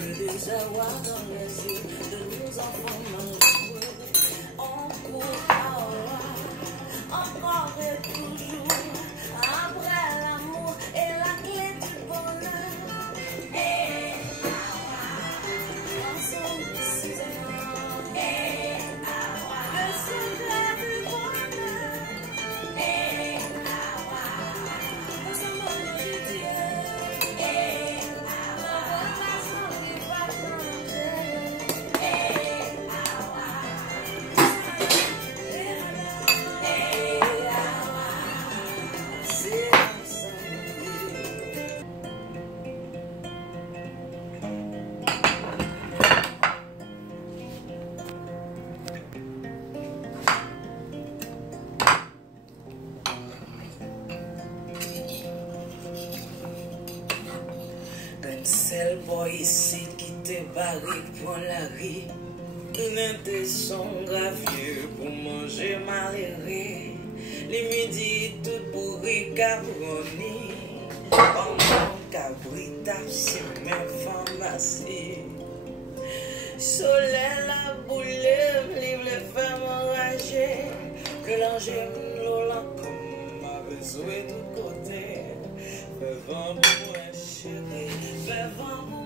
Le désarroi dans les yeux de nos enfants malheureux. On court encore et toujours après l'amour et la clé du bonheur. Et ensemble, 6 ans. Et le secret du bonheur. Et le symbole du Dieu. Un seul boy ici qui te barre pour la rue. Une intention gravieux pour manger malheureux. Les midis tout pourri cabroni. Oh mon cabrita, c'est même pharmacie. Soleil la boule, livre les femmes enragées. Que l'engin l'olant comme ma besoin de tout côté. Fais vent pour un chéri, fais vent pour